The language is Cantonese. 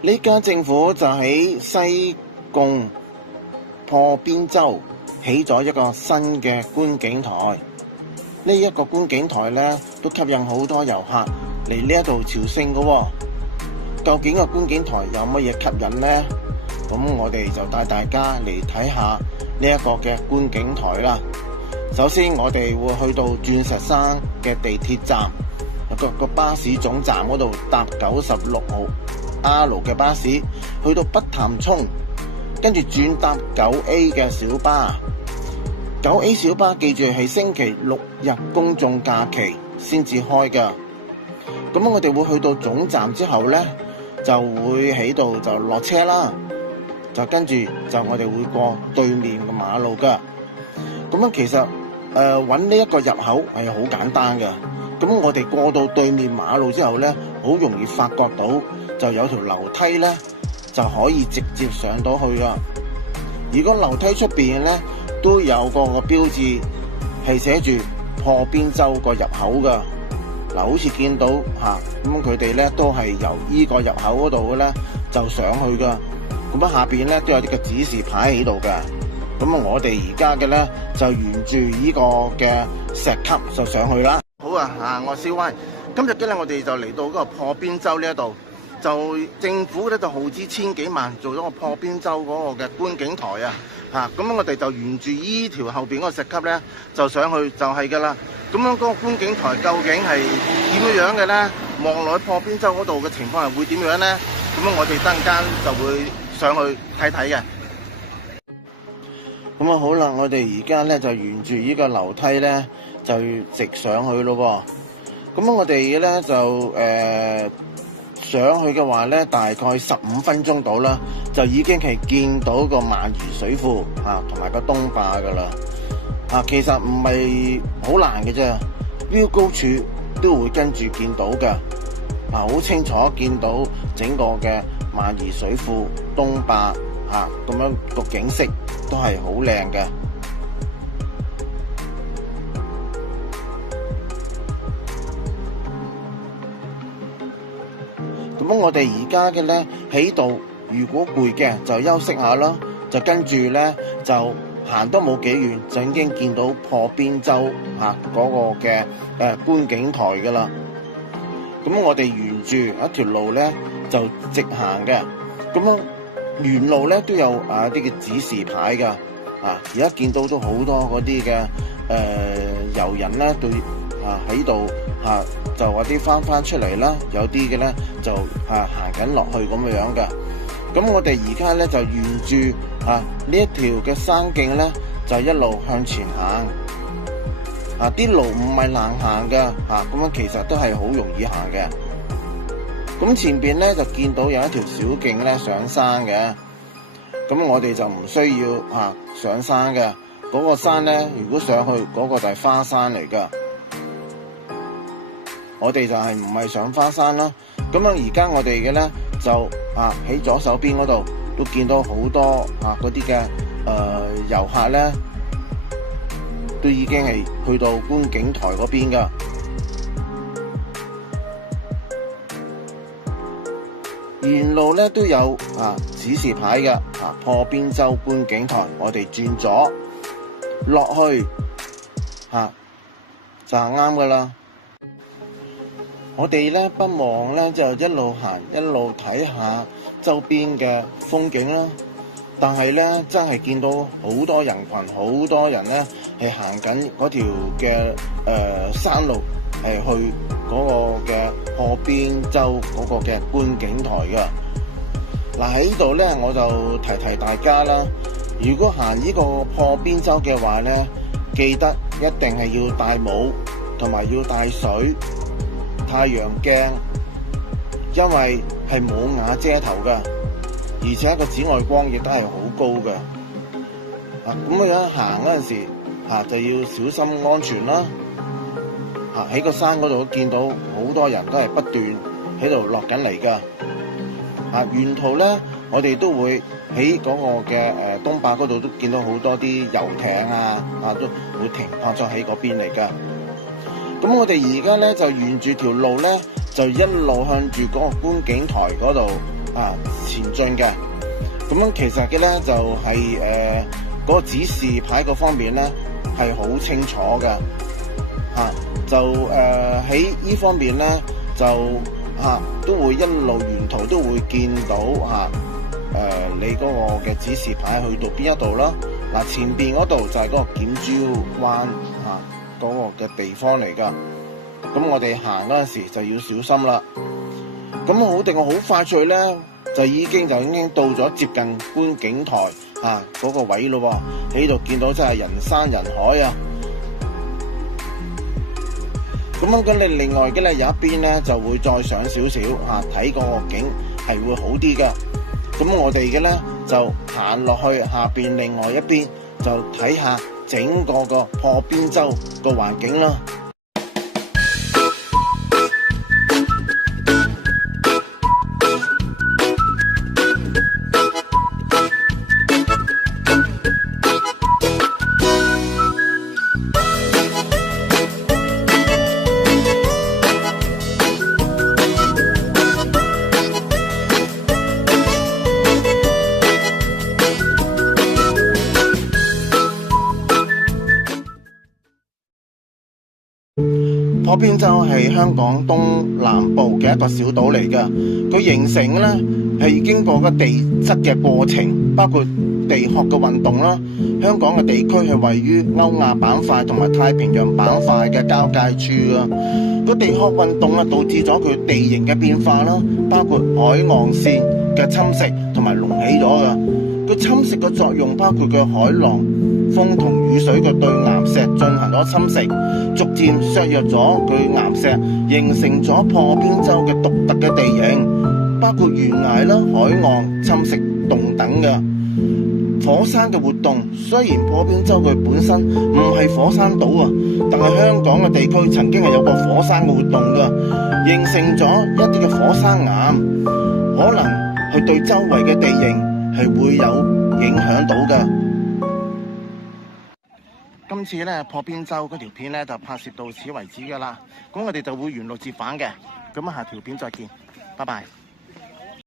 呢家政府就喺西貢破邊洲起咗一個新嘅觀景台。呢一個觀景台呢，都吸引好多遊客嚟呢一度朝聖嘅喎。究竟個觀景台有乜嘢吸引呢？咁我哋就帶大家嚟睇下呢一個嘅觀景台啦。首先我哋會去到鑽石山嘅地鐵站個巴士總站嗰度搭96號 R 嘅巴士，去到北潭涌，跟住轉搭9A 嘅小巴。9A 小巴記住係星期六日公眾假期先至開㗎。咁我哋會去到總站之後呢，就會喺度就落車啦，就跟住就我哋會過對面嘅馬路㗎。咁樣其實揾呢一個入口係好簡單嘅。咁我哋過到對面馬路之後呢，好容易發覺到就有條樓梯呢，就可以直接上到去㗎。如果樓梯出邊呢，都有個標誌係寫住破邊洲個入口㗎。嗱，好似見到咁佢哋呢都係由呢個入口嗰度呢就上去㗎。咁下邊呢都有啲嘅指示牌喺度㗎。咁我哋而家嘅呢就沿住呢個嘅石級就上去啦。好啊，我係 CY， 今日咧我哋就嚟到嗰個破邊洲呢一度，就政府咧就耗資千幾萬做咗個破邊洲嗰個嘅觀景台啊，咁我哋就沿住依條後邊嗰個石級咧就上去就係噶啦。咁樣嗰個觀景台究竟係點樣嘅咧？望落去破邊洲嗰度嘅情況係會點樣咧？咁我哋陣間就會上去睇睇嘅。咁好啦，我哋而家咧就沿住呢個樓梯咧就直上去咯喎。咁我哋咧就上去嘅話咧，大概15分鐘到啦，就已經係見到個萬宜水庫同埋個東壩噶啦。其實唔係好難嘅啫，標高處都會跟住見到嘅。好清楚見到整個嘅萬宜水庫東壩咁樣個景色都係好靚嘅。咁我哋而家嘅咧喺度，如果攰嘅就休息下啦，就跟住咧就行都冇幾遠，就已經見到破邊洲嗰個嘅觀景台噶啦。咁我哋沿住一條路咧就直行嘅，咁樣沿路咧都有啲嘅指示牌噶。而家見到都好多嗰啲嘅遊人咧，對喺度就話啲翻出嚟啦，有啲嘅咧就行緊落去咁樣嘅。咁我哋而家咧就沿住呢一條嘅山徑咧，就一路向前行。啲路唔係難行嘅，咁樣其實都係好容易行嘅。咁前邊咧就見到有一條小徑咧上山嘅。咁我哋就唔需要上山嘅。嗰個山咧，如果上去嗰個就係花山嚟噶。我哋就係唔係上花山啦。咁啊，而家我哋嘅咧就喺左手邊嗰度都見到好多嗰啲嘅遊客咧，都已經係去到觀景台嗰邊噶。沿路咧都有指示牌嘅，破邊洲觀景台，我哋轉左落去就啱噶啦。我哋咧不忘咧就一路行一路睇下周邊嘅風景啦。但係咧真係見到好多人群，好多人咧係行緊嗰條嘅山路，係去嗰個嘅破邊洲嗰個嘅觀景台噶。喺呢度咧我就提大家啦，如果行呢個破邊洲嘅話咧，記得一定係要戴帽同埋要帶水、太陽鏡，因為係冇瓦遮頭噶，而且個紫外光亦都係好高嘅。咁樣行嗰陣時就要小心安全啦。喺個山嗰度見到好多人都係不斷喺度落緊嚟噶。沿途咧我哋都會喺嗰個嘅東壩嗰度都見到好多啲遊艇都會停泊咗喺嗰邊嚟噶。咁我哋而家咧就沿住條路咧就一路向住嗰個觀景台嗰度前進嘅。咁樣其實嘅咧就係嗰個指示牌嗰方面咧係好清楚嘅，就喺呢方面咧就都會一路沿途都會見到你嗰個嘅指示牌去到邊一度啦。前邊嗰度就係嗰個檢珠灣嗰個嘅地方嚟噶。咁我哋行嗰陣時就要小心啦。咁好定好快脆咧，就已經到咗接近觀景台嗰個位咯。喺度見到真係人山人海啊！咁你另外嘅咧有一邊咧就會再上少少睇個景係會好啲噶。咁我哋嘅咧就行落去下邊另外一邊，就睇下整個破邊洲個環境啦。破邊洲係香港東南部嘅一個小島嚟㗎，佢形成咧係經過個地質嘅過程，包括地殼嘅運動啦。香港嘅地區係位於歐亞板塊同埋太平洋板塊嘅交界處啊。個地殼運動導致咗佢地形嘅變化啦，包括海岸線嘅侵蝕同埋隆起咗㗎。佢侵蝕嘅作用包括佢海浪、風同雨水嘅對岩石進行咗侵蝕，逐漸削弱咗佢岩石，形成咗破邊洲嘅獨特嘅地形，包括懸崖啦、海岸、侵蝕洞等嘅。火山嘅活動，雖然破邊洲佢本身唔係火山島啊，但係香港嘅地區曾經係有過火山嘅活動㗎，形成咗一啲嘅火山岩，可能係對周圍嘅地形係會有影響到㗎。今次咧破邊洲嗰條片咧就拍攝到此為止㗎啦，咁我哋就會原路折返嘅，咁下條片再見，拜拜。